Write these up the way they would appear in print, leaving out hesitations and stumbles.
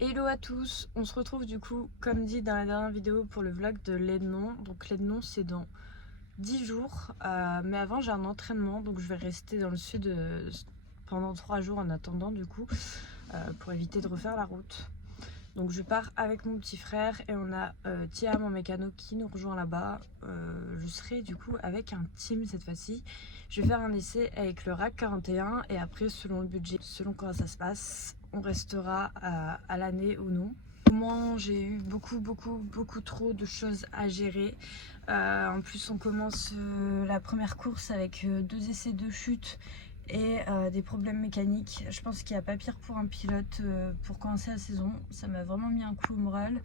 Hello à tous, on se retrouve du coup comme dit dans la dernière vidéo pour le vlog de l'Aidenon. Donc l'Aidenon c'est dans 10 jours, mais avant j'ai un entraînement donc je vais rester dans le sud pendant 3 jours en attendant du coup pour éviter de refaire la route. Donc je pars avec mon petit frère et on a Tia, mon mécano, qui nous rejoint là-bas. Je serai du coup avec un team cette fois-ci. Je vais faire un essai avec le RAC 41 et après selon le budget, selon comment ça se passe, on restera à l'année ou non. Au moins j'ai eu beaucoup trop de choses à gérer. En plus on commence la première course avec 2 essais de chute et des problèmes mécaniques. Je pense qu'il n'y a pas pire pour un pilote pour commencer la saison. Ça m'a vraiment mis un coup au moral.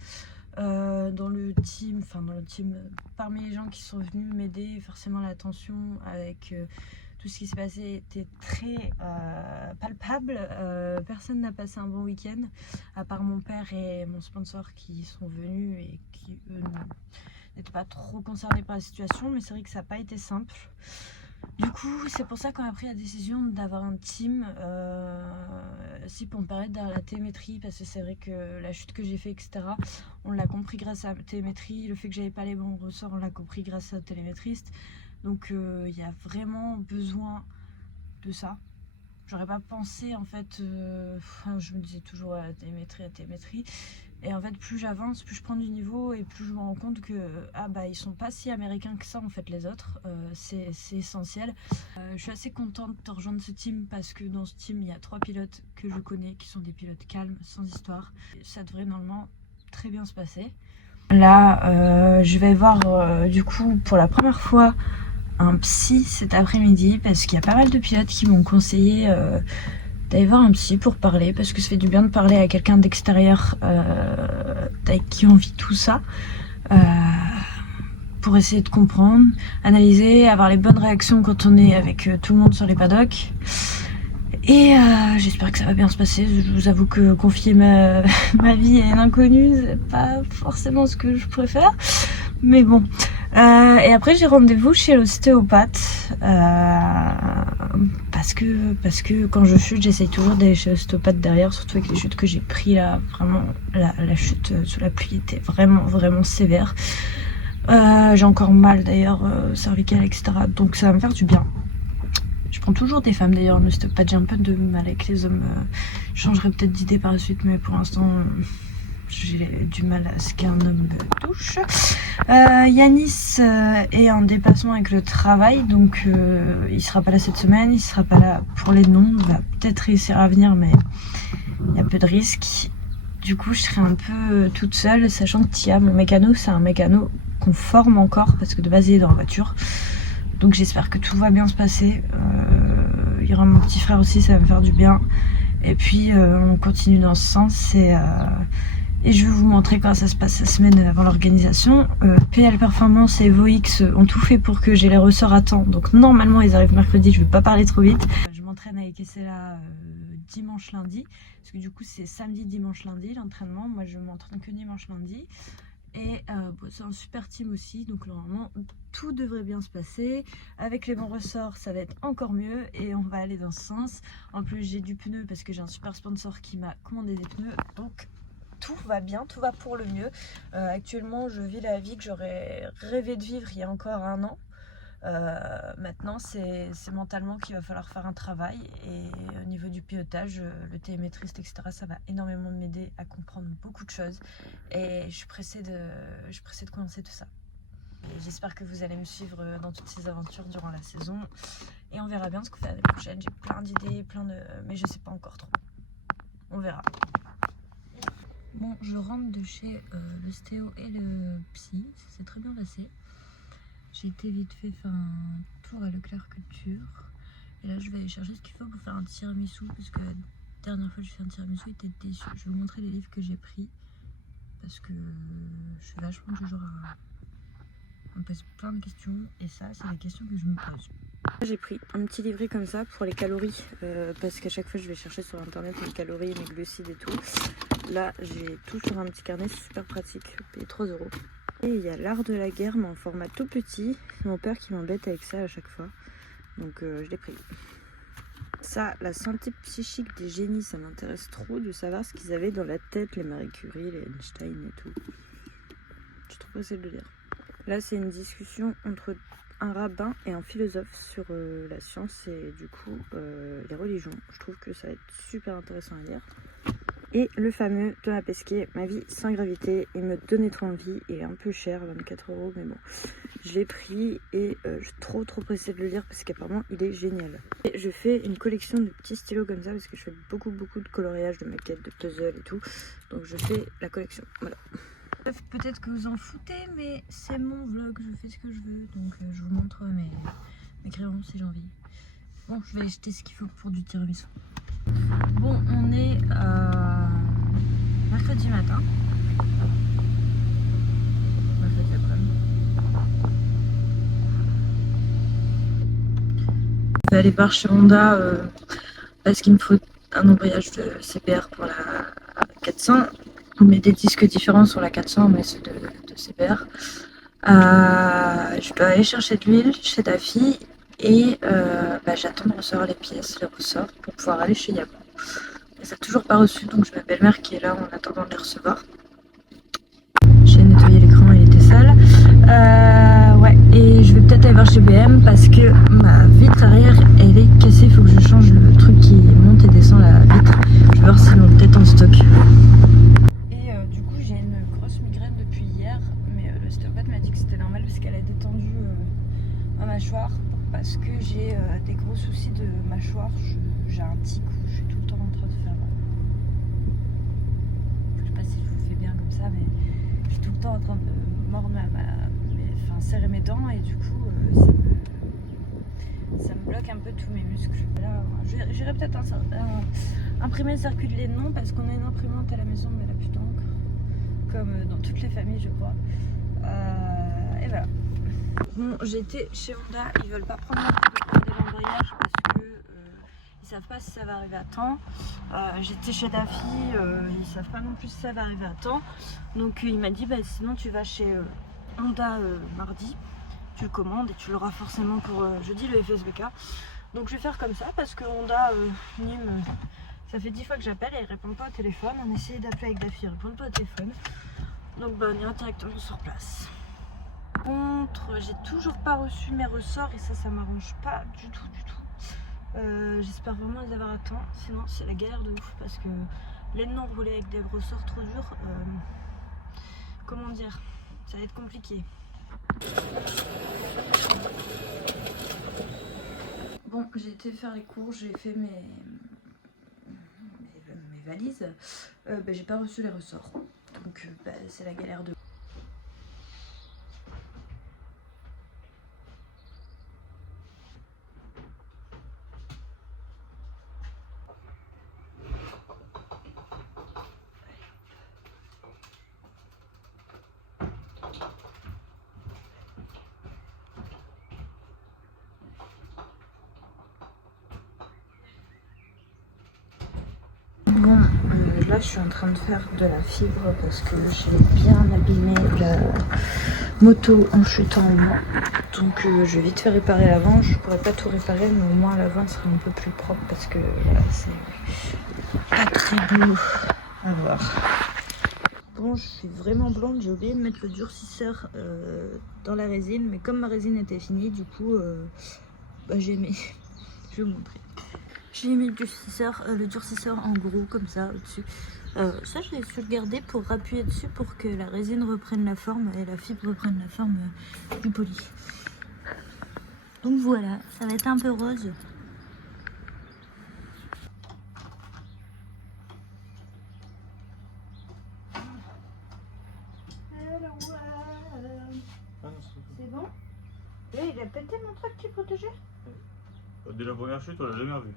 Dans le team, parmi les gens qui sont venus m'aider, forcément la tension avec tout ce qui s'est passé était très palpable. Personne n'a passé un bon week-end, à part mon père et mon sponsor qui sont venus et qui eux n'étaient pas trop concernés par la situation, mais c'est vrai que ça n'a pas été simple. Du coup, c'est pour ça qu'on a pris la décision d'avoir un team aussi pour me permettre d'avoir la télémétrie, parce que c'est vrai que la chute que j'ai fait, etc., on l'a compris grâce à la télémétrie. Le fait que j'avais pas les bons ressorts, on l'a compris grâce à la télémétriste. Donc il y a vraiment besoin de ça. J'aurais pas pensé en fait, je me disais toujours à la télémétrie. Et en fait, plus j'avance, plus je prends du niveau et plus je me rends compte que ils sont pas si américains que ça en fait les autres. C'est essentiel. Je suis assez contente de rejoindre ce team parce que dans ce team il y a 3 pilotes que je connais qui sont des pilotes calmes, sans histoire. Ça devrait normalement très bien se passer. Là, je vais voir du coup pour la première fois un psy cet après-midi parce qu'il y a pas mal de pilotes qui m'ont conseillé d'aller voir un psy pour parler, parce que ça fait du bien de parler à quelqu'un d'extérieur avec qui on vit tout ça, pour essayer de comprendre, analyser, avoir les bonnes réactions quand on est avec tout le monde sur les paddocks. Et j'espère que ça va bien se passer. Je vous avoue que confier ma vie à une inconnue, c'est pas forcément ce que je préfère. Mais bon. Et après j'ai rendez-vous chez l'ostéopathe. Parce que quand je chute, j'essaye toujours d'aller chez l'ostéopathe derrière, surtout avec les chutes que j'ai pris là. Vraiment, la chute sous la pluie était vraiment sévère. J'ai encore mal d'ailleurs, cervical, etc. Donc ça va me faire du bien. Je prends toujours des femmes d'ailleurs, en ostéopathe. J'ai un peu de mal avec les hommes. Je changerai peut-être d'idée par la suite, mais pour l'instant, j'ai du mal à ce qu'un homme me touche. Yanis est en déplacement avec le travail, donc il sera pas là cette semaine, il sera pas là pour les noms. Il va peut-être réussir à venir, mais il y a peu de risques. Du coup, je serai un peu toute seule, sachant que Tia, mon mécano, c'est un mécano qu'on forme encore, parce que de base il est dans la voiture. Donc j'espère que tout va bien se passer. Il y aura mon petit frère aussi, ça va me faire du bien. Et puis on continue dans ce sens et je vais vous montrer comment ça se passe la semaine avant l'organisation. PL Performance et VOX ont tout fait pour que j'ai les ressorts à temps. Donc normalement ils arrivent mercredi, je ne vais pas parler trop vite. Je m'entraîne avec Essela dimanche lundi. Parce que du coup c'est samedi, dimanche, lundi l'entraînement. Moi je m'entraîne que dimanche, lundi. Et c'est un super team aussi, donc normalement tout devrait bien se passer. Avec les bons ressorts ça va être encore mieux et on va aller dans ce sens. En plus j'ai du pneu parce que j'ai un super sponsor qui m'a commandé des pneus, donc tout va bien, tout va pour le mieux. Actuellement je vis la vie que j'aurais rêvé de vivre il y a encore un an. Maintenant c'est mentalement qu'il va falloir faire un travail, et au niveau du pilotage, le télémétriste, etc., ça va énormément m'aider à comprendre beaucoup de choses, et je suis pressée de commencer tout ça. J'espère que vous allez me suivre dans toutes ces aventures durant la saison, et on verra bien ce qu'on fait l'année prochaine. J'ai plein d'idées, mais je sais pas encore trop. On verra. Bon, je rentre de chez l'ostéo et le psy, ça s'est très bien passé. J'ai été vite fait faire un tour à Leclerc Culture. Et là je vais aller chercher ce qu'il faut pour faire un tiramisu, parce que la dernière fois que j'ai fait un tiramisu, il était déçu. Je vais vous montrer les livres que j'ai pris, parce que je suis vachement du genre à me poser plein de questions, et ça c'est des questions que je me pose. J'ai pris un petit livret comme ça pour les calories, parce qu'à chaque fois je vais chercher sur internet les calories, mes glucides et tout. Là j'ai tout sur un petit carnet, c'est super pratique, payé 3 €. Et il y a l'art de la guerre, mais en format tout petit. Mon père qui m'embête avec ça à chaque fois. Donc je l'ai pris. Ça, la santé psychique des génies, ça m'intéresse trop de savoir ce qu'ils avaient dans la tête, les Marie Curie, les Einstein et tout. Je suis trop pressée de le lire. Là, c'est une discussion entre un rabbin et un philosophe sur la science et du coup les religions. Je trouve que ça va être super intéressant à lire. Et le fameux Thomas Pesquet, Ma vie sans gravité, il me donnait trop envie, il est un peu cher, 24 €, mais bon, je l'ai pris et je suis trop pressée de le lire parce qu'apparemment il est génial. Et je fais une collection de petits stylos comme ça parce que je fais beaucoup de coloriage, de maquettes, de puzzles et tout, donc je fais la collection, voilà. Bref, peut-être que vous en foutez, mais c'est mon vlog, je fais ce que je veux, donc je vous montre mes crayons si j'ai envie. Bon, je vais acheter ce qu'il faut pour du tiramisu. Bon, on est mercredi matin. Mercredi après-midi. Je vais aller par chez Honda parce qu'il me faut un embrayage de CPR pour la 400. On met des disques différents sur la 400, mais c'est de CPR. Je dois aller chercher de l'huile chez Daffy et j'attends de recevoir les pièces, les ressorts pour pouvoir aller chez Yabon. Et ça n'a toujours pas reçu, donc j'ai ma belle-mère qui est là en attendant de les recevoir. J'ai nettoyé l'écran, il était sale. Ouais, et je vais peut-être aller voir chez BM parce que ma vitre arrière elle est cassée, il faut que je change le truc qui monte et descend la vitre. Je vais voir s'ils l'ont peut-être en stock. Du coup j'ai une grosse migraine depuis hier, mais l'ostéopathe m'a dit que c'était normal parce qu'elle a détendu ma mâchoire parce que j'ai des gros soucis de mâchoire. J'ai un tic où je suis tout le temps en train de faire. Je sais pas si je vous fais bien comme ça, mais je suis tout le temps en train de mordre serrer mes dents et du coup ça me bloque un peu tous mes muscles. Là, j'irai peut-être imprimer le circuit de lait, non, parce qu'on a une imprimante à la maison, mais elle a plus d'encre, comme dans toutes les familles, je crois. Et voilà. Bon, j'étais chez Honda, ils veulent pas prendre l'embrayage parce que ils savent pas si ça va arriver à temps. J'étais chez Daffy, ils savent pas non plus si ça va arriver à temps. Donc il m'a dit sinon tu vas chez Honda mardi, tu le commandes et tu l'auras forcément pour jeudi le FSBK. Donc je vais faire comme ça parce que Honda Nîmes, ça fait 10 fois que j'appelle et ils répondent pas au téléphone. On essaie d'appeler avec Daffy, ils répondent pas au téléphone. Donc on ira directement sur place. Par contre, j'ai toujours pas reçu mes ressorts et ça m'arrange pas du tout. J'espère vraiment les avoir à temps, sinon c'est la galère de ouf parce que laine non roulée avec des ressorts trop durs, comment dire, ça va être compliqué. Bon, j'ai été faire les cours, j'ai fait mes valises, j'ai pas reçu les ressorts, donc c'est la galère de. Bon, là je suis en train de faire de la fibre parce que j'ai bien abîmé la moto en chutant en bas. Donc je vais vite faire réparer l'avant. Je pourrais pas tout réparer, mais au moins l'avant sera un peu plus propre parce que là c'est pas très beau à voir. Bon, je suis vraiment blonde, j'ai oublié de mettre le durcisseur dans la résine, mais comme ma résine était finie, du coup j'ai mis, je vais vous montrer. J'ai mis le durcisseur en gros comme ça au-dessus. Ça je l'ai su le garder pour appuyer dessus pour que la résine reprenne la forme et la fibre reprenne la forme du poli. Donc voilà, ça va être un peu rose. C'est bon? Et il a pété mon truc qui protégeait? Dès la première chute, on l'a jamais revu.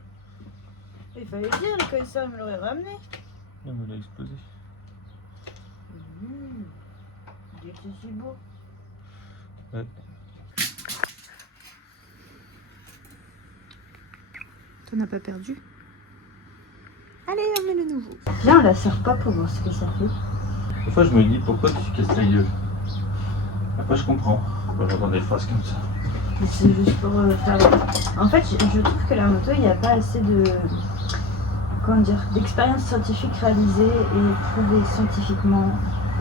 Il fallait le dire, le commissaire me l'aurait ramené. Non, mais il a explosé. Il était si beau. Ouais. T'en as pas perdu? Allez, on met le nouveau. Viens, on la serre pas pour voir ce que ça fait. Parfois, je me dis pourquoi tu casses la gueule. Après, je comprends. Quand j'entends des phrases comme ça. C'est juste pour faire... En fait, je trouve que la moto, il n'y a pas assez de... Comment dire, d'expérience scientifique réalisée et prouvée scientifiquement.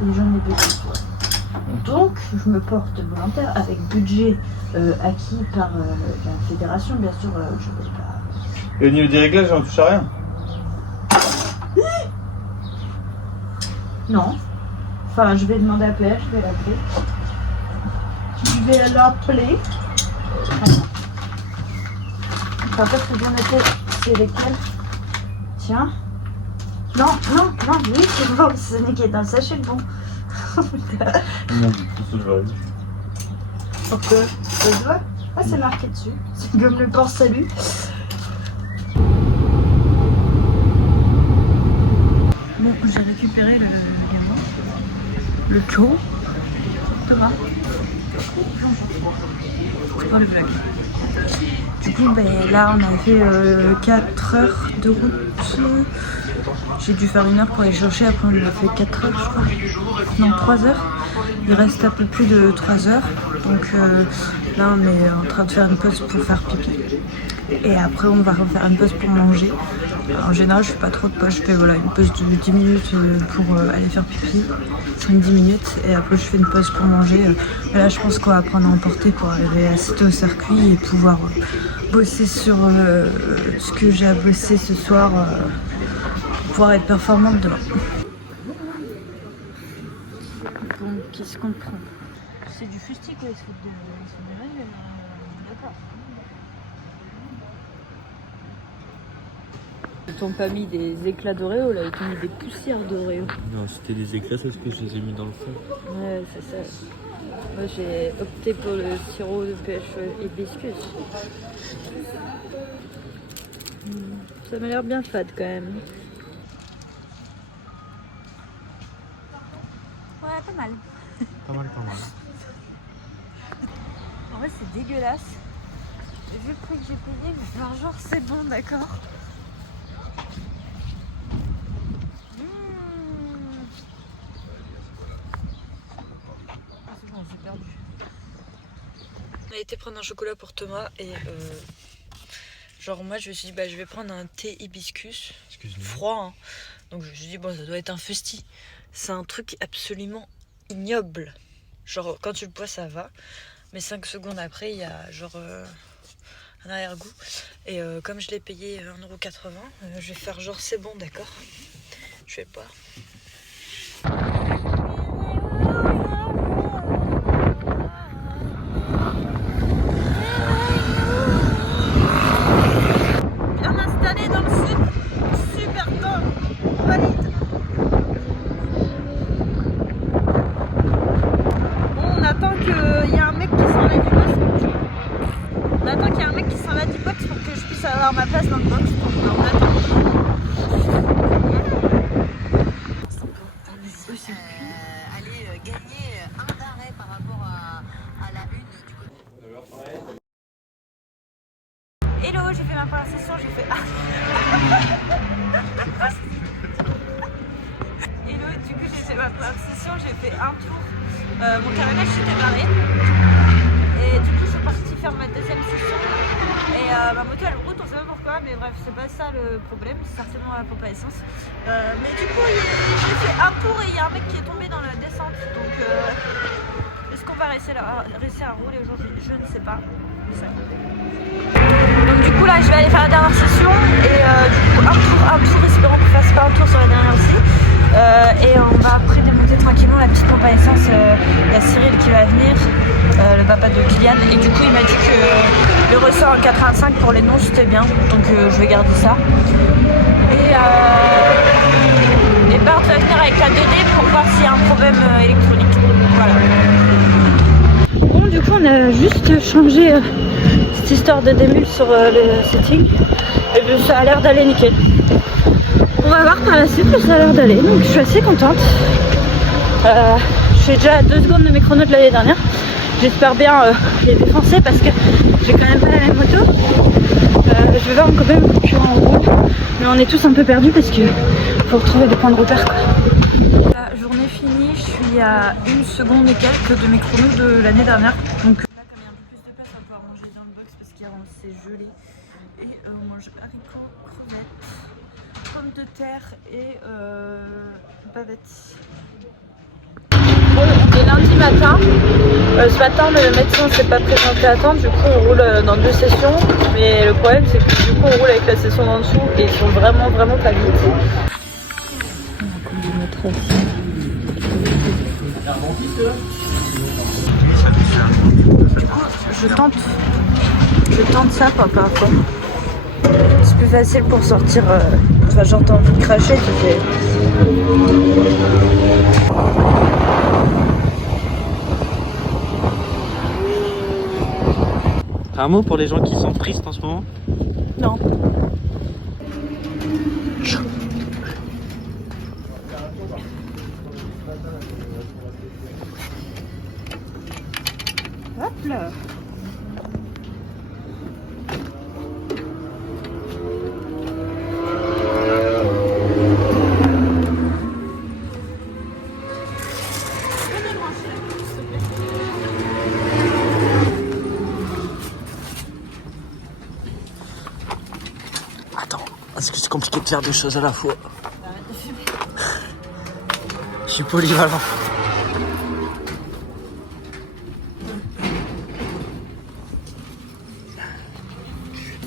Et j'en ai besoin, tu vois. Donc, je me porte volontaire avec budget acquis par la fédération, bien sûr, je ne vais pas... Et au niveau des réglages, on touche à rien? Non. Enfin, je vais demander à PL, je vais l'appeler. Je vais l'appeler. Enfin, parce que bien noté, c'est lesquels? Tiens. Non, non, non, oui, c'est bon, ce n'est qui est dans le sachet, bon. Non, c'est ça, je l'aurais dit. Pourquoi? Je vois. Ah, c'est marqué dessus. C'est comme le port salut. Bon, j'ai récupéré le gamin. Le Cho. Thomas. C'est pas le blague. Du coup, ben, là, on a fait 4 heures de route. J'ai dû faire 1 heure pour aller chercher. Après, on a fait 4 heures, je crois. Non, 3 heures. Il reste un peu plus de 3 heures. Donc là, on est en train de faire une pause pour faire pipi. Et après, on va refaire une pause pour manger. En général, je fais pas trop de pause. Je fais voilà, une pause de 10 minutes pour aller faire pipi. 5-10 minutes. Et après, je fais une pause pour manger. Et là, je pense qu'on va prendre à emporter pour arriver à assister au circuit et pouvoir bosser sur ce que j'ai à bosser ce soir. Pour pouvoir être performante demain. Bon, qui se comprend. C'est du fustier quoi, ils se foutent de son élève, d'accord. Ils t'ont pas mis des éclats d'Oreo là, ils t'ont mis des poussières d'Oreo. Non, c'était des éclats, c'est ce que je les ai mis dans le fond. Ouais, c'est ça. Moi j'ai opté pour le sirop de pêche hibiscus. Ça m'a l'air bien fade quand même. Ouais, pas mal. Pas mal, pas mal. En vrai, c'est dégueulasse. Et vu le prix que j'ai payé, il va falloir genre c'est bon, d'accord. C'est bon, j'ai perdu. On a été prendre un chocolat pour Thomas et genre moi je me suis dit bah je vais prendre un thé hibiscus froid hein. Donc je me suis dit bon ça doit être un fusti. C'est un truc absolument ignoble. Genre quand tu le bois ça va. Mais 5 secondes après il y a genre un arrière-goût. Et comme je l'ai payé 1,80€, je vais faire genre c'est bon d'accord. Je vais boire. Bien installé dans le sud, super temps, valide. Bon, on attend qu'il y ait un mec qui s'en va du box. On attend qu'il y ait un mec qui s'en va du box pour que je puisse avoir ma place dans le box. On attend. Aller gagner un d'arrêt par rapport à la une du côté. Hello, j'ai fait ma première session, j'ai fait... Hello, du coup j'ai fait ma première session, j'ai fait un tour. Mon carénage s'était barré. Et du coup je suis partie faire ma deuxième session. Et ma moto elle route, on sait pas pourquoi, mais bref c'est pas ça le problème, c'est certainement la pompe à essence. Mais du coup j'ai fait un tour et il y a un mec qui est tombé dans la descente. Donc est-ce qu'on va réussir à rouler aujourd'hui? Je ne sais pas. Mais ça compte. Donc du coup là je vais aller faire la dernière session et du coup un tour, espérons qu'on fasse pas un tour sur la dernière aussi. Et on va après démonter tranquillement la petite pompe à essence. Il y a Cyril qui va venir, le papa de Kylian, et du coup il m'a dit que le ressort en 85 pour les noms c'était bien, donc je vais garder ça. Et Bart va venir avec la 2D pour voir s'il y a un problème électronique. Voilà. Bon du coup on a juste changé cette histoire de démule sur le setting et ça a l'air d'aller nickel. On va voir par la suite que ça a l'air d'aller, donc je suis assez contente. Je suis déjà à 2 secondes de mes chronos de l'année dernière. J'espère bien les défoncer parce que j'ai quand même pas la même moto. Je vais voir quand même concurrent en roule, mais on est tous un peu perdus parce que faut retrouver des points de repère quoi. La journée finie, je suis à 1 seconde et quelques de mes chronos de l'année dernière. Donc là comme il y a un peu plus de place, on va pouvoir c'est gelé. Et on mange haricots, crevettes, pommes de terre et bavettes. On est lundi matin. Ce matin, le médecin ne s'est pas présenté à temps, du coup on roule dans 2 sessions. Mais le problème c'est que du coup on roule avec la session d'en dessous et ils sont vraiment pas vite. Du coup je tente ça pour la première fois. C'est plus facile pour sortir, enfin j'entends envie de cracher, tu fais... T'as un mot pour les gens qui sont tristes en ce moment? Non. Hop là. Attends, parce que c'est compliqué de faire 2 choses à la fois. Je suis polyvalent.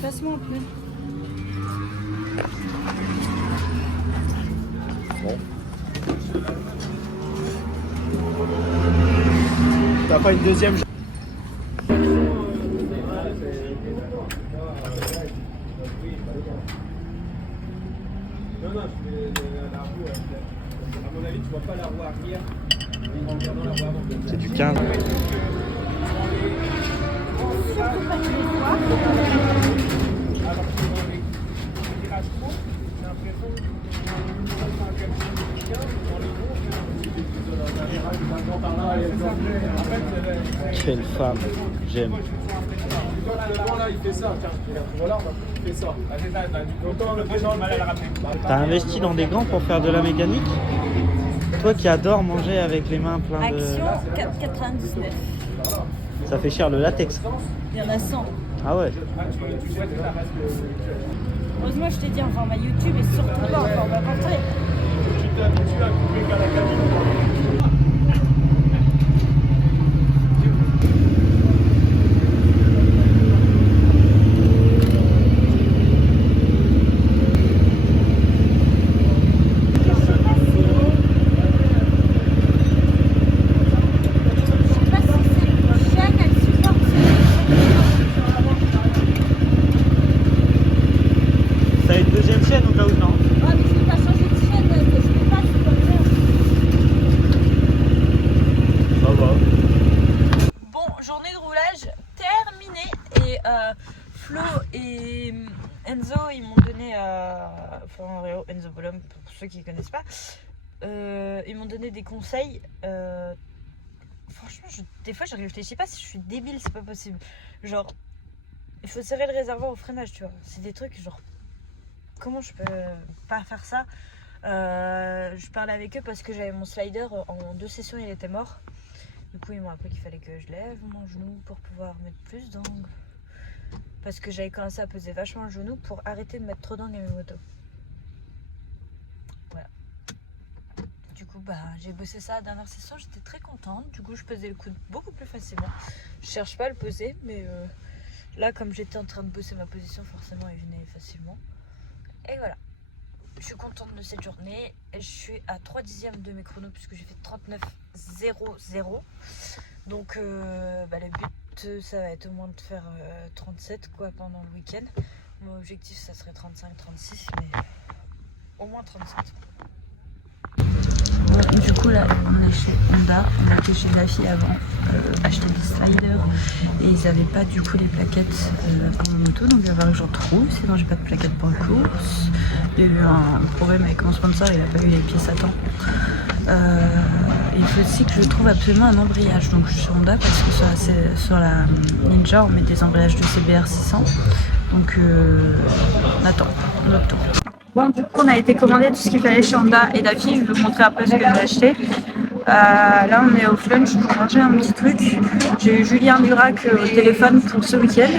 Passe-moi un peu. Bon. T'as pas une deuxième? C'est du 15. Quelle femme, j'aime. T'as investi dans des gants pour faire de la mécanique? Toi qui adore manger avec les mains plein de... Action 4,99. Ça fait cher le latex. Il y en a 100. Ah ouais. Heureusement, je t'ai dit en format YouTube et surtout pas en format portrait. T'as une deuxième chaîne au cas où non? Ah, mais je peux pas changer de chaîne, que je peux pas, c'est comme ça. Ça va. Bon, journée de roulage terminée. Et Flo et Enzo, ils m'ont donné, enfin Enzo Bolom, pour ceux qui ne connaissent pas, ils m'ont donné des conseils. Franchement, des fois je réfléchis pas si je suis débile, c'est pas possible. Genre, il faut serrer le réservoir au freinage, tu vois. C'est des trucs genre... Comment je peux pas faire ça? Je parlais avec eux parce que j'avais mon slider en 2 sessions, il était mort. Du coup, ils m'ont appris qu'il fallait que je lève mon genou pour pouvoir mettre plus d'angle. Parce que j'avais commencé à peser vachement le genou pour arrêter de mettre trop d'angle à mes motos. Voilà. Du coup, bah, j'ai bossé ça à la dernière session, j'étais très contente. Du coup, je pesais le coude beaucoup plus facilement. Je cherche pas à le poser, mais là, comme j'étais en train de bosser ma position, forcément, il venait facilement. Et voilà, je suis contente de cette journée. Je suis à 3 dixièmes de mes chronos puisque j'ai fait 39,00. Donc bah, le but ça va être au moins de faire 37 quoi pendant le week-end. Mon objectif ça serait 35-36 mais au moins 37. Bon, du coup là on est chez Honda, on était chez la fille avant acheter des sliders et ils n'avaient pas du coup les plaquettes pour ma moto, donc il va falloir que j'en trouve, sinon j'ai pas de plaquettes pour la course. Il y a eu un problème avec mon sponsor, il n'a pas eu les pièces à temps. Il faut aussi que je trouve absolument un embrayage, donc je suis chez Honda parce que sur la Ninja on met des embrayages de CBR 600, donc on attend. Bon, du coup, on a été commandé tout ce qu'il fallait chez Honda et la fille, je vais vous montrer après ce que j'ai acheté. Là on est au flunch pour manger un petit truc. J'ai eu Julien Durac au téléphone pour ce week-end.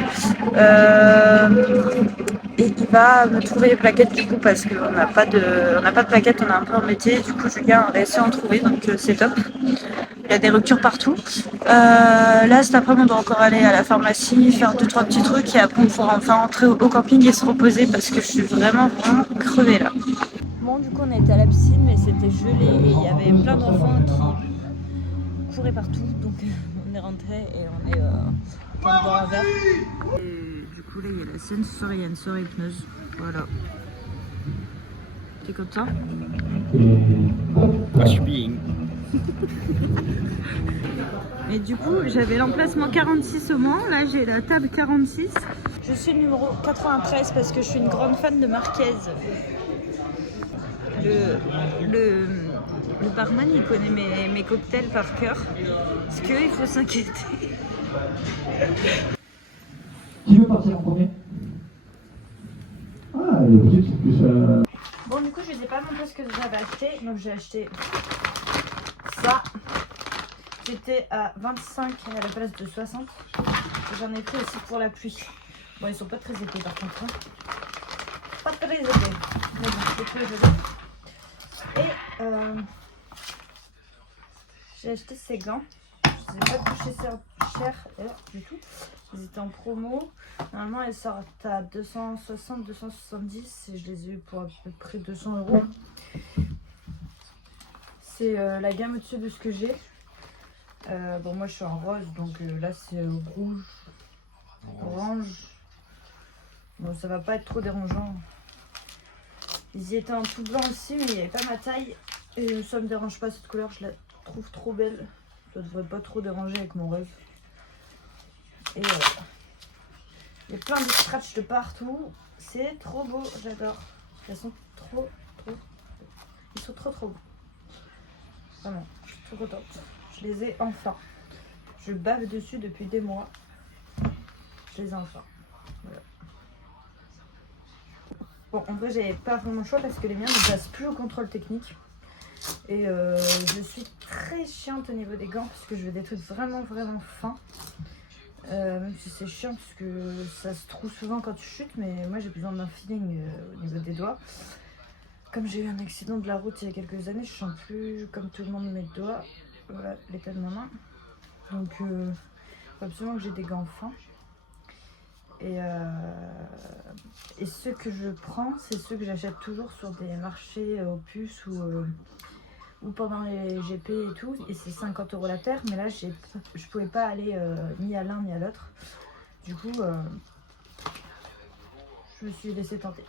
Et il va me trouver les plaquettes du coup parce qu'on n'a pas de plaquettes, on est un peu embêté. Du coup Julien a réussi à en trouver, donc c'est top. Il y a des ruptures partout. Là cet après-midi on doit encore aller à la pharmacie, faire 2-3 petits trucs et après on pourra enfin entrer au camping et se reposer parce que je suis vraiment crevée là. Bon du coup on était à la piscine mais c'était gelé et il y avait plein d'enfants qui couraient partout donc on est rentré et on est en train de boire un verre. Et du coup là il y a la scène ce soir, il y a une soirée hypnose. Voilà. T'es content? Je suis bien. Et du coup j'avais l'emplacement 46 au Mans, là j'ai la table 46. Je suis numéro 93 parce que je suis une grande fan de Marquez. Le barman il connaît mes cocktails par cœur. Est-ce qu'il faut s'inquiéter? Qui veut partir en premier? Ah, le petit truc que ça... Bon du coup je ne sais pas montré ce que j'avais acheté, donc j'ai acheté ça. C'était à 25 à la place de 60. J'en ai pris aussi pour la pluie. Bon ils sont pas très épais par contre. Pas très épais. Mais bon, c'est très joli. Et j'ai acheté ces gants. Je ne les ai pas touché cher du tout. Ils étaient en promo. Normalement, elles sortent à 260, 270 et je les ai eu pour à peu près 200 €. C'est la gamme au-dessus de ce que j'ai. Bon, moi je suis en rose, donc là c'est rouge, orange. Bon, ça va pas être trop dérangeant. Ils y étaient en tout blanc aussi, mais il n'y avait pas ma taille. Et ça me dérange pas cette couleur, je la trouve trop belle. Ça devrait pas trop déranger avec mon rêve. Et il y a plein de scratchs de partout. C'est trop beau, j'adore. Ils sont trop beaux. Vraiment, je suis trop contente. Je les ai enfin. Je bave dessus depuis des mois. Je les ai enfin. Voilà. Bon, en vrai, j'avais pas vraiment le choix parce que les miens ne passent plus au contrôle technique. Et je suis très chiante au niveau des gants parce que je veux des trucs vraiment fins. Même si c'est chiant parce que ça se trouve souvent quand tu chutes, mais moi j'ai besoin d'un feeling au niveau des doigts. Comme j'ai eu un accident de la route il y a quelques années, je sens plus comme tout le monde mes doigts. Voilà l'état de ma main. Donc il faut absolument que j'ai des gants fins. Et ceux que je prends, c'est ceux que j'achète toujours sur des marchés aux puces ou pendant les GP et tout. Et c'est 50 € la paire, mais là je pouvais pas aller ni à l'un ni à l'autre. Du coup, je me suis laissée tenter.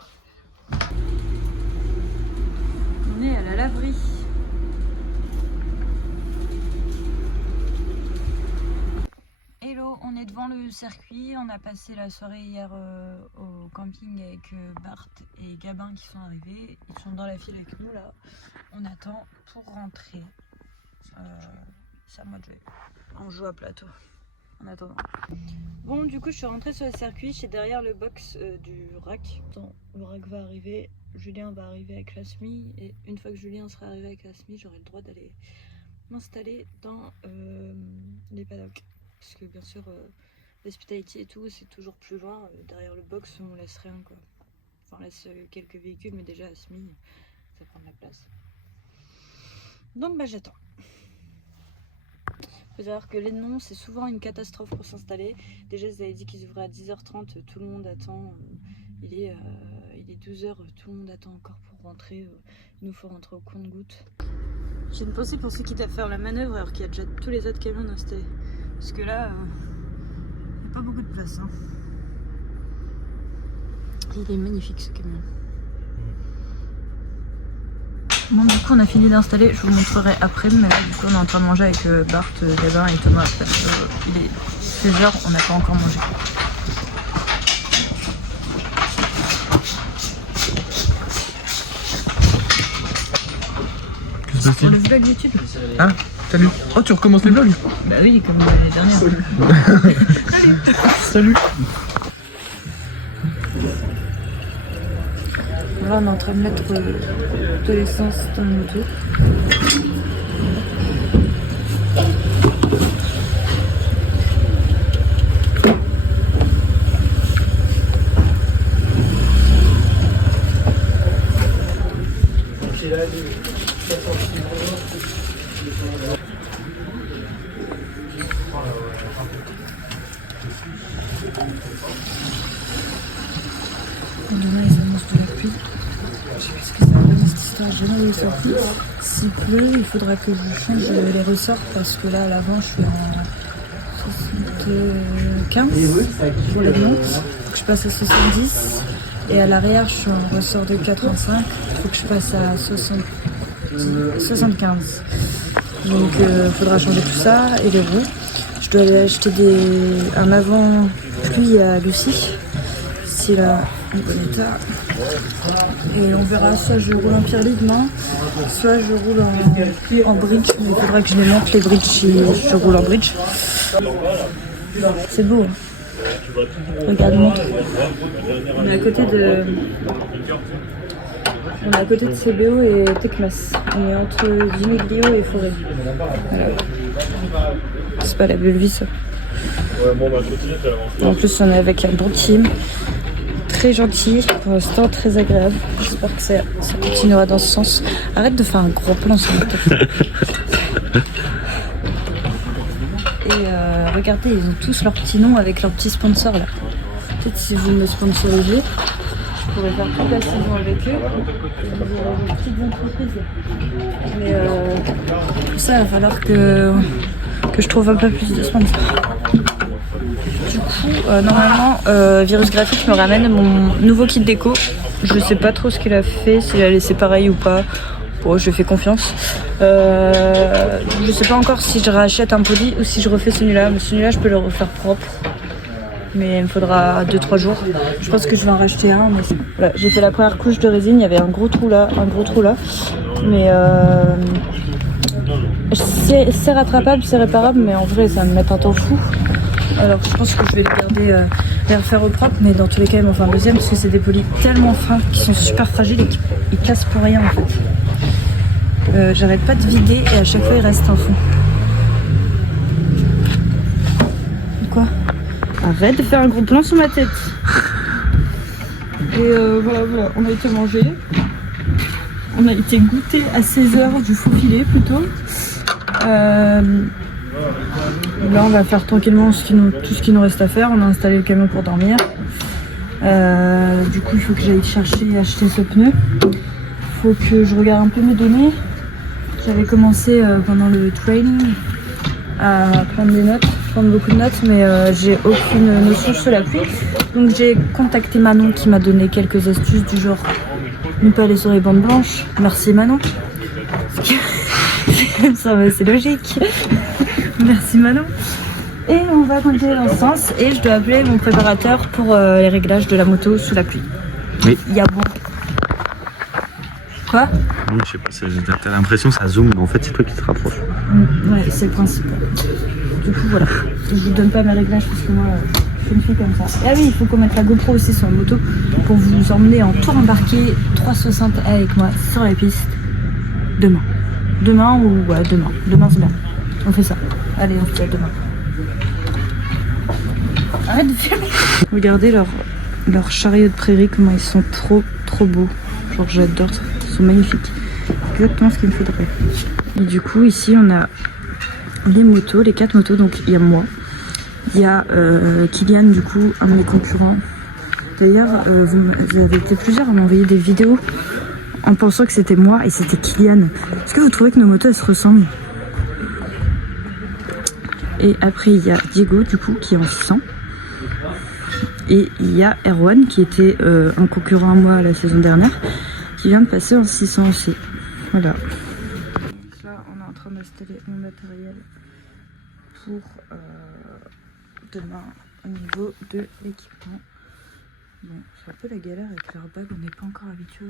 On est à la laverie. Hello, on est devant le circuit. On a passé la soirée hier au camping avec Bart et Gabin qui sont arrivés. Ils sont dans la file avec nous là. On attend pour rentrer. C'est à moi de jouer. On joue à plateau en attendant. Bon, du coup, je suis rentrée sur le circuit. Je suis derrière le box du rack. Attends, le rack va arriver. Julien va arriver avec la SMI. Et une fois que Julien sera arrivé avec la SMI, j'aurai le droit d'aller m'installer dans les paddocks. Parce que bien sûr, l'hospitality et tout, c'est toujours plus loin. Derrière le box, on laisse rien quoi. Enfin, on laisse quelques véhicules, mais déjà à SMI, ça prend de la place. Donc bah j'attends. Faut savoir que les noms c'est souvent une catastrophe pour s'installer. Déjà ils avaient dit qu'ils ouvraient à 10h30, tout le monde attend. Il est 12h, tout le monde attend encore pour rentrer. Il nous faut rentrer au compte-gouttes. J'ai une pensée pour ceux qui doivent faire la manœuvre alors qu'il y a déjà tous les autres camions installés. Parce que là, il n'y a pas beaucoup de place. Hein. Il est magnifique ce camion. Bon, du coup on a fini d'installer, je vous le montrerai après, mais là du coup on est en train de manger avec Bart, Gabin et Thomas parce qu'il est 16h, on n'a pas encore mangé. Qu'est-ce que c'est? Pour le vlog YouTube. Ah, salut. Oh, tu recommences les vlogs? Bah oui, comme l'année dernière. Salut. Là on est en train de mettre de l'essence dans le moto. j'ai jamais ressorti. S'il pleut, il faudra que je change les ressorts parce que là, à l'avant, je suis en 75 pour les monts. Il faut que je passe à 70. Et à l'arrière, je suis en ressort de 85. Il faut que je passe à 75. Donc, il faudra changer tout ça et les roues. Je dois aller acheter un avant-pluie à Lucie. C'est là, en bon état. Et on verra, soit je roule en Pirelli demain, soit je roule en bridge. Mais il faudra que je les monte les bridges si je roule en bridge. C'est beau. Hein. Regarde, montre. On est à côté de CBO et Tecmas. On est entre Vimiglio et Forêt. Voilà. C'est pas la belle vie ça. En plus on est avec un bon team. Très gentil, pour l'instant très agréable. J'espère que ça continuera dans ce sens. Arrête de faire un gros plan sur le téléphone. Et regardez, ils ont tous leurs petits noms avec leurs petits sponsors là. Peut-être si vous me sponsorisez, je pourrais faire toute la saison avec eux. Vous aurez des petites entreprises. Mais pour ça, il va falloir que je trouve un peu plus de sponsors. Du coup, normalement, Virus Graphique me ramène mon nouveau kit déco. Je sais pas trop ce qu'il a fait, s'il a laissé pareil ou pas. Bon, je lui fais confiance. Je sais pas encore si je rachète un poli ou si je refais celui-là. Mais celui-là, je peux le refaire propre. Mais il me faudra 2-3 jours. Je pense que je vais en racheter un. Mais voilà, j'ai fait la première couche de résine. Il y avait un gros trou là, Mais c'est rattrapable, c'est réparable. Mais en vrai, ça va me mettre un temps fou. Alors je pense que je vais les garder, les refaire au propre, mais dans tous les cas ils m'en font un deuxième parce que c'est des polis tellement fins qui sont super fragiles et qui ils cassent pour rien en fait. J'arrête pas de vider et à chaque fois il reste un fond. Quoi? Arrête de faire un gros plan sur ma tête. Et voilà, on a été manger. On a été goûter à 16h du faux filet plutôt. Là on va faire tranquillement tout ce qui nous reste à faire. On a installé le camion pour dormir. Du coup il faut que j'aille acheter ce pneu. Il faut que je regarde un peu mes données. J'avais commencé pendant le training à prendre beaucoup de notes, mais j'ai aucune notion sur la pluie. Donc j'ai contacté Manon qui m'a donné quelques astuces du genre ne pas aller sur les bandes blanches. Merci Manon. Ça c'est logique. Merci Manon. Et on va continuer dans ce sens. Et je dois appeler mon préparateur pour les réglages de la moto sous la pluie. Oui. Il y a bon. Quoi? Oui, je sais pas, t'as l'impression que ça zoome, mais en fait c'est toi qui te rapproches. Ouais, c'est le principe. Du coup voilà. Je vous donne pas mes réglages parce que moi je suis une fille comme ça. Et ah oui, il faut qu'on mette la GoPro aussi sur la moto pour vous emmener en tour embarqué 360 avec moi sur la piste demain. Demain c'est bien. On fait ça. Allez, on se dit à demain. Arrête de filmer. Regardez leur chariot de prairie, comment ils sont trop beaux. Genre j'adore, ils sont magnifiques. C'est exactement ce qu'il me faudrait. Et du coup ici on a les motos, les 4 motos. Donc il y a moi, il y a Kylian du coup, un de mes concurrents. D'ailleurs vous avez été plusieurs à m'envoyer des vidéos en pensant que c'était moi et c'était Kylian. Est-ce que vous trouvez que nos motos elles se ressemblent? Et après il y a Diego du coup qui est en 600. Et il y a Erwan qui était un concurrent à moi la saison dernière qui vient de passer en 600 aussi. Voilà. Donc là on est en train d'installer mon matériel pour demain au niveau de l'équipement. Bon, c'est un peu la galère avec l'airbag, on n'est pas encore habitué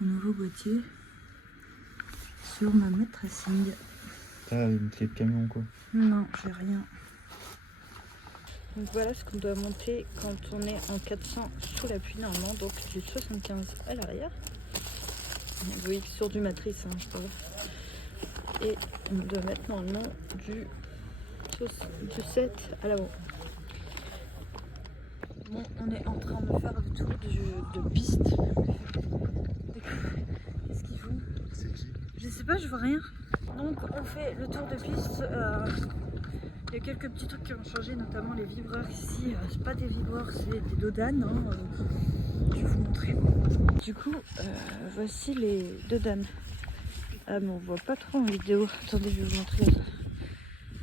au nouveau boîtier. Sur ma maîtressing. T'as une clé de camion quoi? Non, j'ai rien. Donc voilà ce qu'on doit monter quand on est en 400 sous la pluie normalement, donc du 75 à l'arrière. Vous voyez que sur du matrice, hein, je parle. Et on doit mettre normalement du 7 à l'avant. Bon, on est en train de faire le tour de piste. Qu'est-ce qu'il faut? Je sais pas, je vois rien. Donc on fait le tour de piste. Il y a quelques petits trucs qui ont changé, notamment les vibreurs ici. C'est pas des vibreurs, c'est des dodanes. Hein. Je vais vous montrer. Du coup, voici les dodanes. Ah mais on voit pas trop en vidéo. Attendez, je vais vous montrer.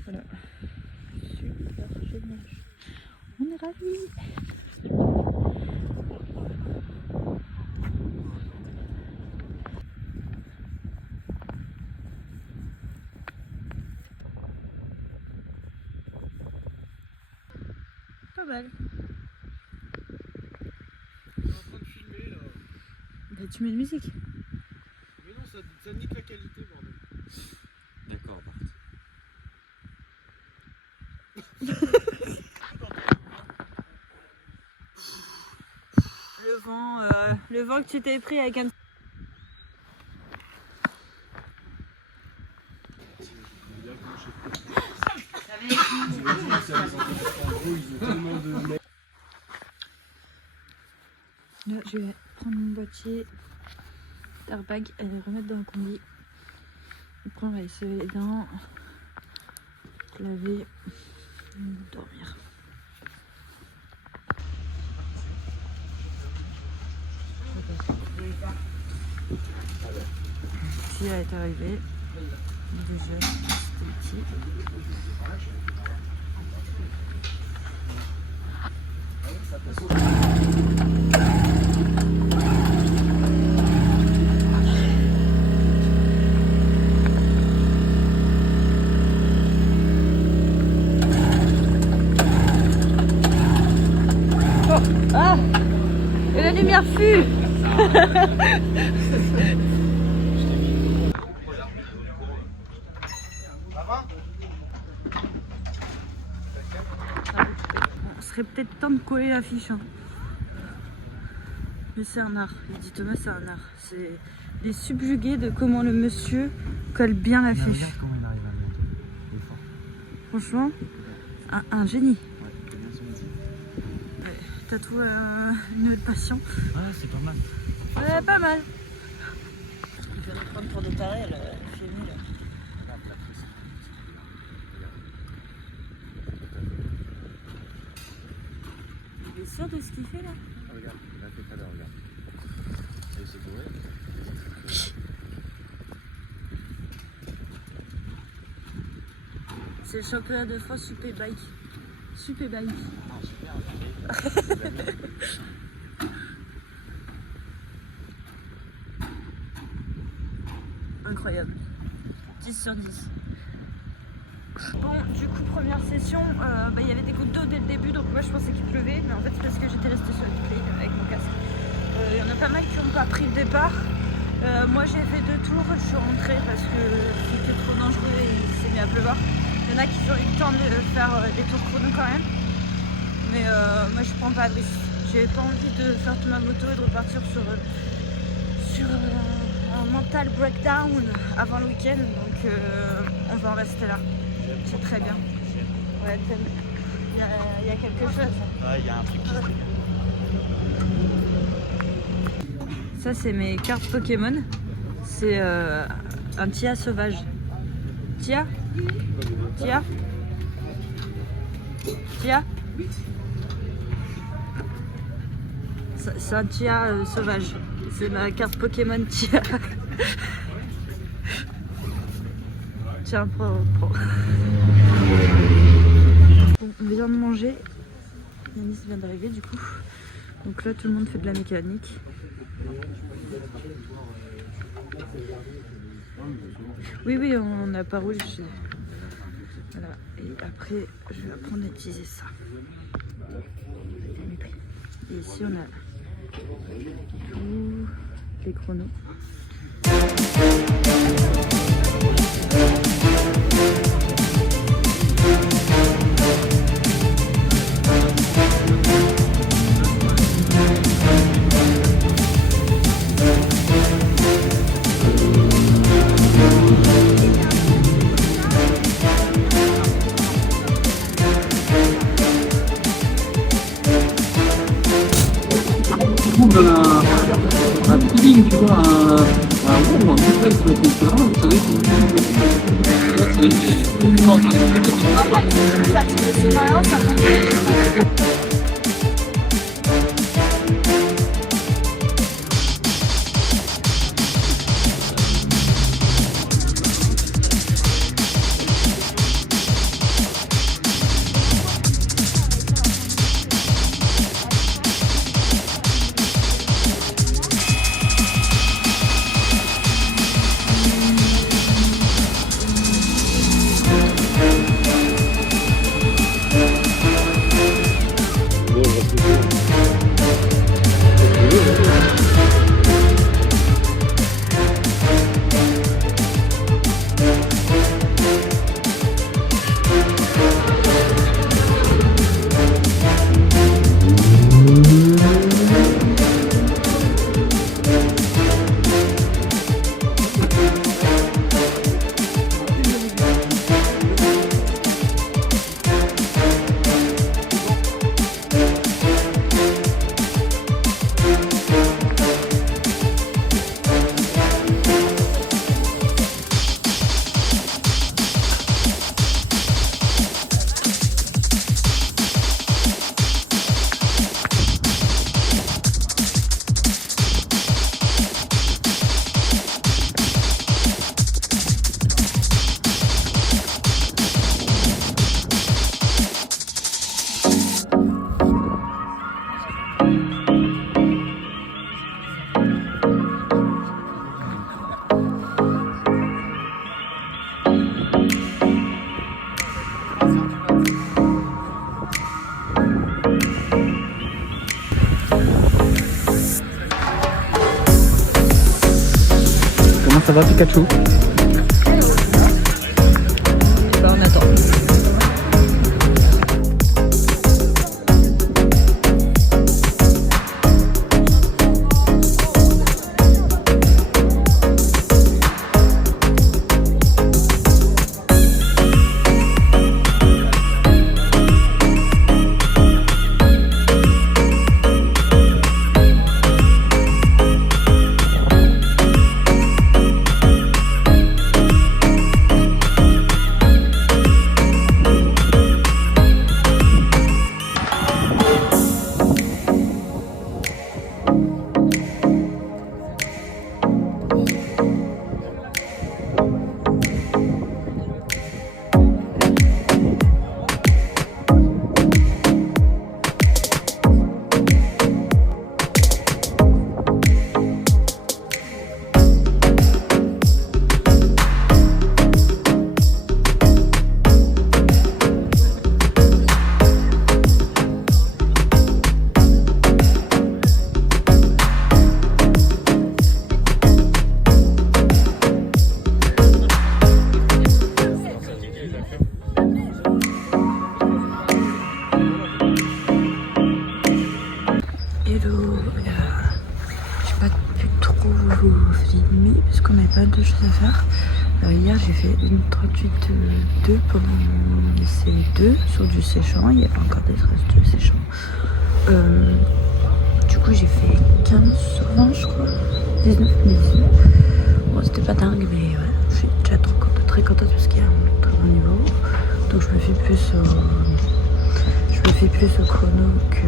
Voilà. Super génial. On est ravis. Pas mal. On est en train de filmer là. Bah, tu mets de musique. Mais non, ça nique la qualité, bordel. D'accord, Bart. Le vent que tu t'es pris avec un... Là, je vais prendre mon boîtier d'airbag et le remettre dans le combi. Après, on va se laver les dents, se laver et dormir. Si elle est arrivée, déjà, c'était petit. Ah! Et la lumière fut! Il serait peut-être temps de coller l'affiche. Hein. Mais c'est un art. Il dit Thomas, c'est un art. C'est les subjugués de comment le monsieur colle bien l'affiche. Regarde comment il arrive à le monter. Il est fort. Franchement, un génie. Ouais, c'est bien son métier. Ouais. T'as trouvé une autre passion? Ouais, c'est pas mal. Ouais, pas mal. Il vient de prendre pour des tarés, elle fait mieux là. Il est sûr de ce qu'il fait là? Regarde, il a fait tout à l'heure, regarde. Et c'est bourré. C'est le championnat de France Superbike. Superbike. Ah, super. Incroyable. 10 sur 10. Bon, du coup, première session, il y avait des gouttes d'eau dès le début, donc moi je pensais qu'il pleuvait, mais en fait c'est parce que j'étais restée sur le play avec mon casque. Il y en a pas mal qui n'ont pas pris le départ. Moi j'ai fait 2 tours, je suis rentrée parce que c'était trop dangereux et il s'est mis à pleuvoir. Il y en a qui ont eu le temps de faire des tours chrono quand même, mais moi je prends pas de risque. J'ai pas envie de faire toute ma moto et de repartir sur un mental breakdown avant le week-end, donc on va en rester là. C'est très bien. Ouais, il y a quelque chose. Ouais, il y a un truc qui se fait. Ça, c'est mes cartes Pokémon. C'est un Tia sauvage. Tia? Tia? Tia? C'est un Tia sauvage. C'est ma carte Pokémon Tia. Tiens, prends. Bon, on vient de manger. Yanis vient d'arriver du coup. Donc là, tout le monde fait de la mécanique. Oui, on n'a pas roulé. Voilà. Et après, je vais apprendre à utiliser ça. Et ici, on a tous les chronos. Un feeling, tu vois, un complexe, etc. Vous savez, Comment ça va Pikachu? On attend. filmer parce qu'on n'avait pas de choses à faire. Hier j'ai fait une 38-2 pendant les C2 sur du séchant, il y avait encore des traces de séchant. Du coup j'ai fait 15 sur 20 je crois, 19 bon c'était pas dingue mais ouais, je suis déjà très contente parce qu'il y a un très bon niveau. Donc je me fais plus au chrono que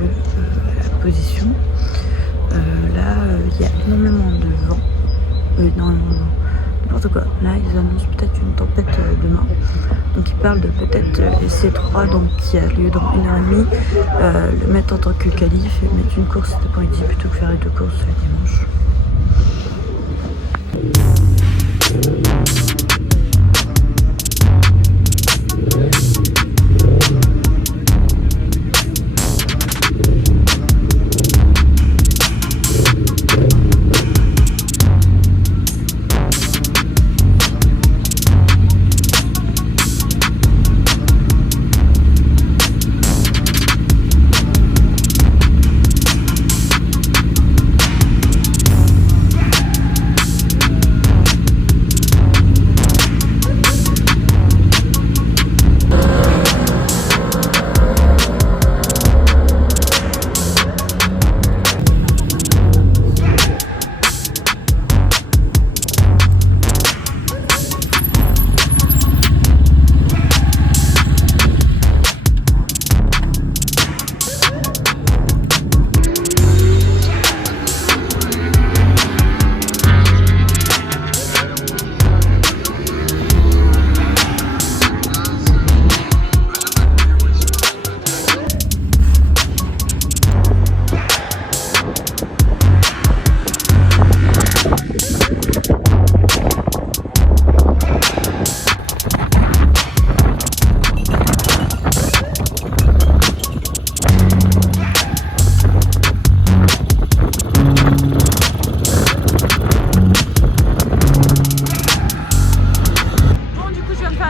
la position. Là il y a énormément de vent, n'importe quoi. Là ils annoncent peut-être une tempête demain, donc ils parlent de peut-être les C3 donc qui a lieu dans 1h30, le mettre en tant que qualif et mettre une course cet après-midi plutôt que faire les deux courses le dimanche.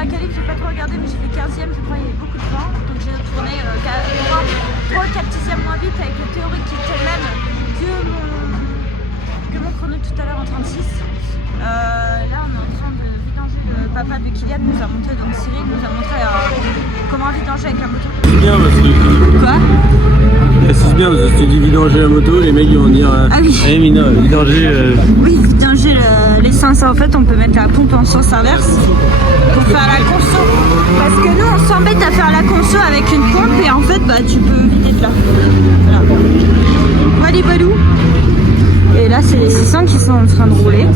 qualif, j'ai pas trop regardé, mais j'ai fait 15e, je crois, il y avait beaucoup de vent. Donc j'ai tourné 3 ou 4 dixièmes moins vite avec le théorique qui était le même que mon chrono tout à l'heure en 36. Là, on est en train de vidanger. Le papa de Kylian nous a montré, donc Cyril nous a montré comment vidanger avec la moto. C'est bien parce que. Quoi? C'est bien parce que si tu dis vidanger la moto, les mecs ils vont dire. Ah oui. Eh Mina, vidanger. Oui, vidanger l'essence. En fait, on peut mettre la pompe en sens inverse pour faire la conso. Parce que nous, on s'embête à faire la conso avec une pompe et en fait, bah, tu peux vider de là. Voilà. Valou. Et là, c'est les 600 qui sont en train de rouler.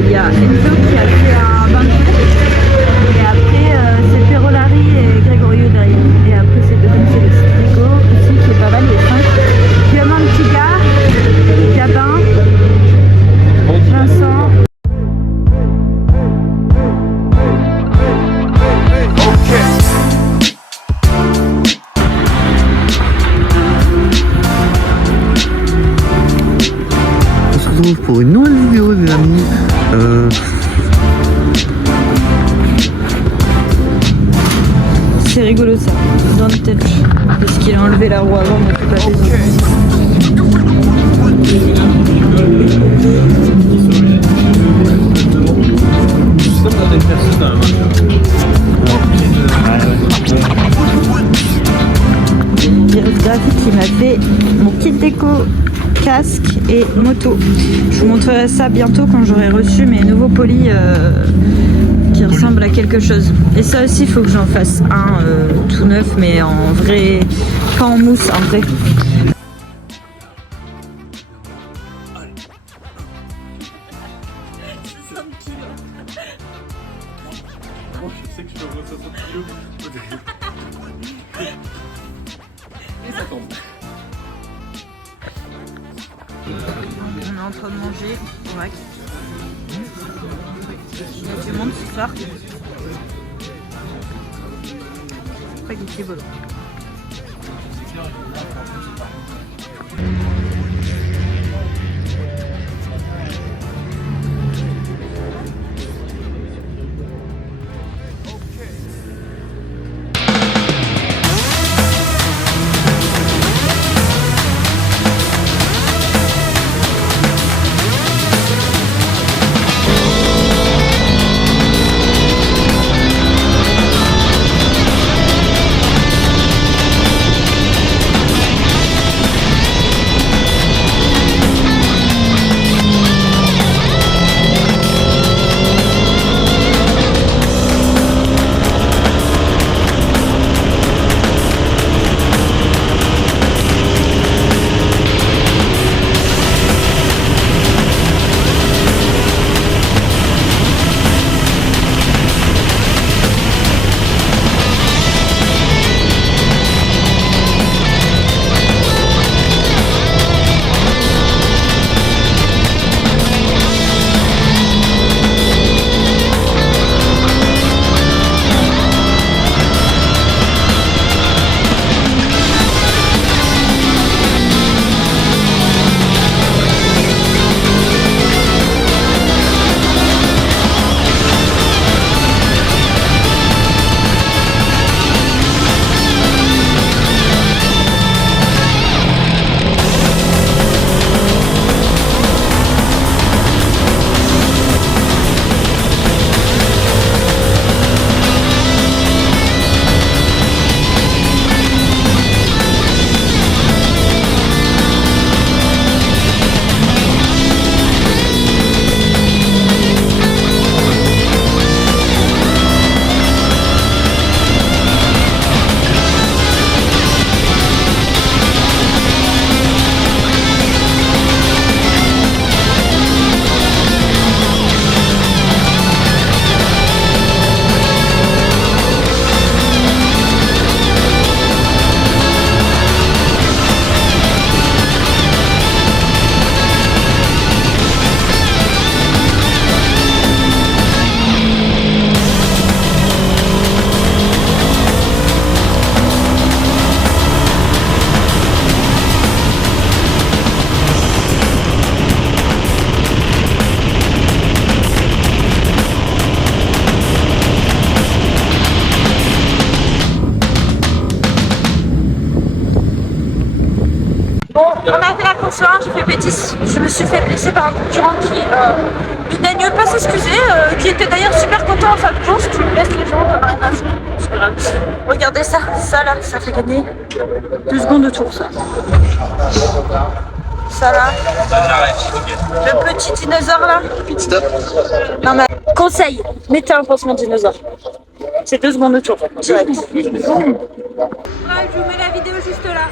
Il y a Enzo qui a fait un bain de foot. Et après, c'est Ferrolari et Gregorio derrière. Et après, c'est le Strigo aussi qui est pas mal, les 5. Diamant petit gars, Gabin, Vincent. On se retrouve pour une nouvelle vidéo les amis. C'est rigolo ça, dans le tête. Parce qu'il a enlevé la roue avant, mais tout pas Virus Graphique qui m'a fait mon kit déco, casque et moto. Je vous montrerai ça bientôt quand j'aurai reçu mes nouveaux polis qui ressemblent à quelque chose. Et ça aussi, il faut que j'en fasse un tout neuf, mais en vrai, pas en mousse, en vrai. Je sais que je dois 60 kilos. Et ça tombe. On est en train de manger, ouais. Il y a du monde ce soir. Spaghetti bolo. soir, j'ai fait bêtise. Je me suis fait blesser par un concurrent qui daigne pas s'excuser, qui était d'ailleurs super content en fin de course. Tu blesses les gens, t'en as rien à foutre. C'est pas grave. Regardez ça, ça là, ça fait gagner 2 secondes de tour, ça. Ça là, le petit dinosaure là. Stop. Non mais conseil, mettez un pansement dinosaure. C'est 2 secondes de tour, direct. Ouais, je vous mets la vidéo juste là.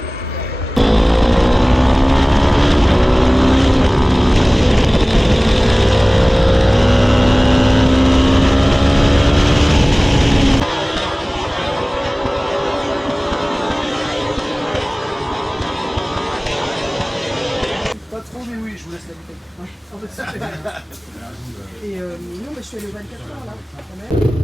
Pas trop, mais oui, je vous laisse la bouteille. Ouais. En fait, ça fait. Et non, mais je suis allé au 24 heures là. Quand même.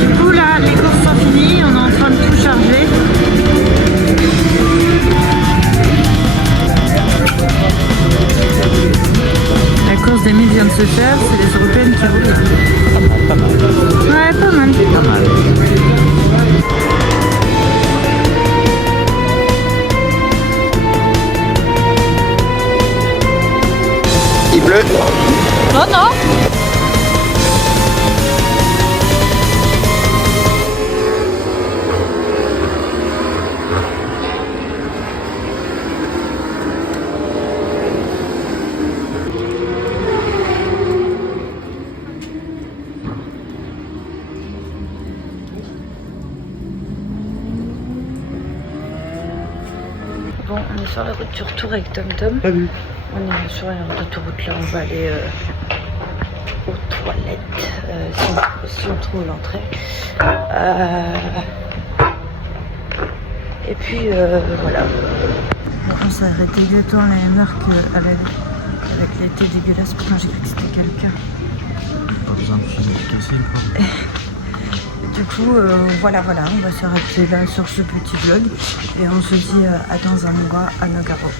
Du coup là, les courses sont finies, on est en train de tout charger. La course des 1000 vient de se faire, c'est les européennes qui roulent. Pas mal. Ouais, pas mal. Pas mal. Il pleut. Non, non. Bon, on est sur la route du retour avec TomTom. Pas vu. On est sur la route d'autoroute là, on va aller aux toilettes si on trouve l'entrée. Et puis voilà. On s'est arrêté exactement à la même heure qu'avec l'été dégueulasse. Pourtant j'ai cru que c'était quelqu'un. Pas besoin de filmer le signe, quoi. Du coup, voilà, on va s'arrêter là sur ce petit vlog et on se dit à dans un mois à Nogaro.